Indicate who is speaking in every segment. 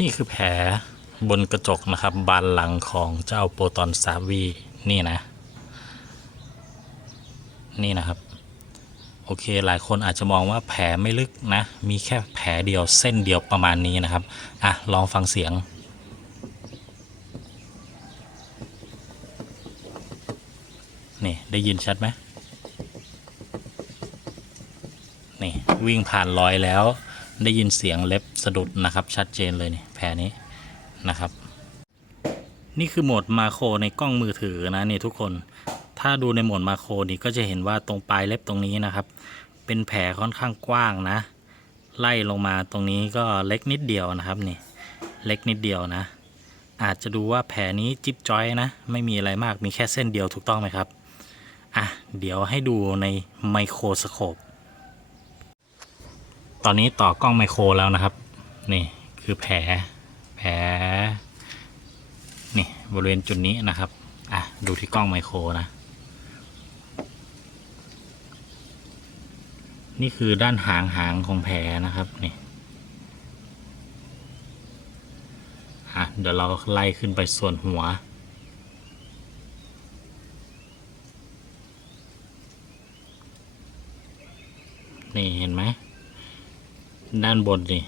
Speaker 1: นี่คือแผลบนกระจกนะครับ บานหลังของเจ้าโปรตอนซาวีนี่นะ นี่นะครับ โอเคหลายคนอาจจะมองว่าแผลไม่ลึกนะ มีแค่แผลเดียวเส้นเดียวประมาณนี้นะครับ อะ ลองฟังเสียงนี่ ได้ยินชัดไหมนี่ วิ่งผ่านรอยแล้ว ได้ยินเสียงเล็บสะดุดนะครับ ชัดเจนเลยนี่แผลนี้นะครับ นี่คือโหมดมาโครในกล้องมือถือนะนี่ทุกคน ถ้าดูในโหมดมาโครนี่ก็จะเห็นว่าตรงปลายเล็บตรงนี้นะครับ เป็นแผลค่อนข้างกว้างนะ ไล่ลงมาตรงนี้ก็เล็กนิดเดียวนะครับนี่ เล็กนิดเดียวนะ อาจจะดูว่าแผลนี้จิ๊บจ้อยนะ ไม่มีอะไรมากมีแค่เส้นเดียวถูกต้องไหมครับอะเดี๋ยวให้ดูในไมโครสโคป อนนี้ต่อกล้องไมโครแล้วนะครับ นี่คือแผลแผลนี่บริเวณจุดนี้นะครับอะดูที่กล้องไมโครนะ นี่คือด้านหางหางของแผลนะครับนี่อะเดี๋ยวเราไล่ขึ้นไปส่วนหัวนี่เห็นไหม ด้านบนนี่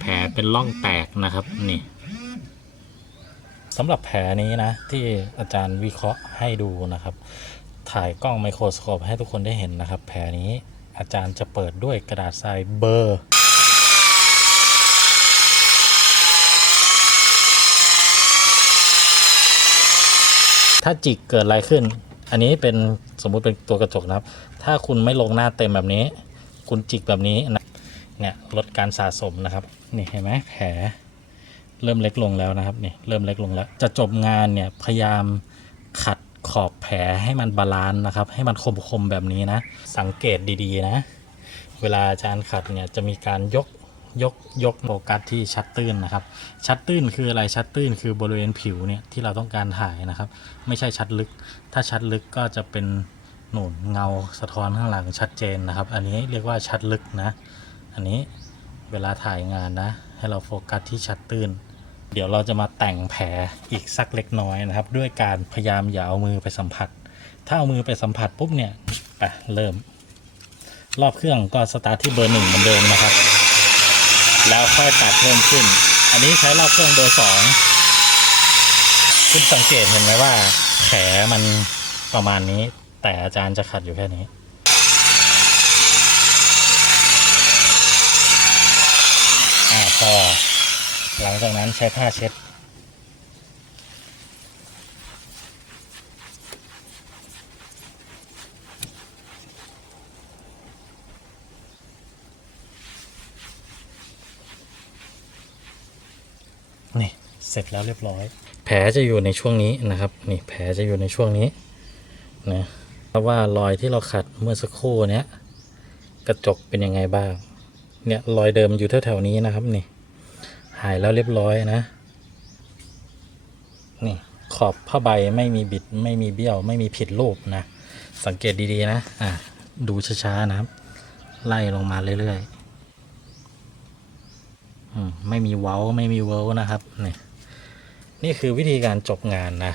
Speaker 1: แผลเป็นร่องแตกนะครับนี่สำหรับแผลนี้นะ ที่อาจารย์วิเคราะห์ให้ดูนะครับ ถ่ายกล้องไมโครสโคปให้ทุกคนได้เห็นนะครับ แผลนี้อาจารย์จะเปิดด้วยกระดาษทรายเบอร์ถ้าจิกเกิดอะไรขึ้น อันนี้เป็นสมมุติเป็นตัวกระจกนะครับ ถ้าคุณไม่ลงหน้าเต็มแบบนี้ คุณจิกแบบนี้นะ เนี่ยลดการสะสมนะครับนี่เห็นไหมแผลเริ่มเล็กลงแล้วนะครับนี่เริ่มเล็กลงแล้ว จะจบงานเนี่ยพยายามขัดขอบแผลให้มันบาลานซ์นะครับ ให้มันคมๆแบบนี้นะ สังเกตดีๆนะ เวลาอาจารย์ขัดเนี่ยจะมีการยกยกยกโฟกัสที่ชัดตื้นนะครับ ชัดตื้นคืออะไรชัดตื้นคือบริเวณผิวเนี่ยที่เราต้องการถ่ายนะครับ ไม่ใช่ชัดลึก ถ้าชัดลึกก็จะเป็นหนุนเงาสะท้อนข้างหลังชัดเจนนะครับ อันนี้เรียกว่าชัดลึกนะ อันนี้เวลาถ่ายงานนะ ให้เราโฟกัสที่ชัดตื้น เดี๋ยวเราจะมาแต่งแผลอีกสักเล็กน้อยนะครับ ด้วยการพยายามอย่าเอามือไปสัมผัส ถ้าเอามือไปสัมผัสปุ๊บเนี่ยไปเริ่ม รอบเครื่องก็สตาร์ทที่เบอร์หนึ่งเหมือนเดิมนะครับ แล้วค่อยตัดเพิ่มขึ้น อันนี้ใช้รอบเครื่องเบอร์สองคุณสังเกตเห็นไหมว่าแผลมันประมาณนี้ แต่อาจารย์จะขัดอยู่แค่นี้ อ่าพอ หลังจากนั้นใช้ผ้าเช็ด นี่เสร็จแล้วเรียบร้อย แผลจะอยู่ในช่วงนี้นะครับ นี่แผลจะอยู่ในช่วงนี้นะเพราะว่ารอยที่เราขัดเมื่อสักครู่เนี้ยกระจกเป็นยังไงบ้าง เนี่ยรอยเดิมอยู่แถวๆนี้นะครับนี่ หายแล้วเรียบร้อยนะ นี่ขอบผ้าใบไม่มีบิดไม่มีเบี้ยว ไม่มีผิดรูปนะ สังเกตดีๆนะ อะ ดูช้าๆนะครับ ไล่ลงมาเรื่อยๆ อืม ไม่มีเว้าไม่มีเว้านะครับ นี่ นี่คือวิธีการจบงานนะ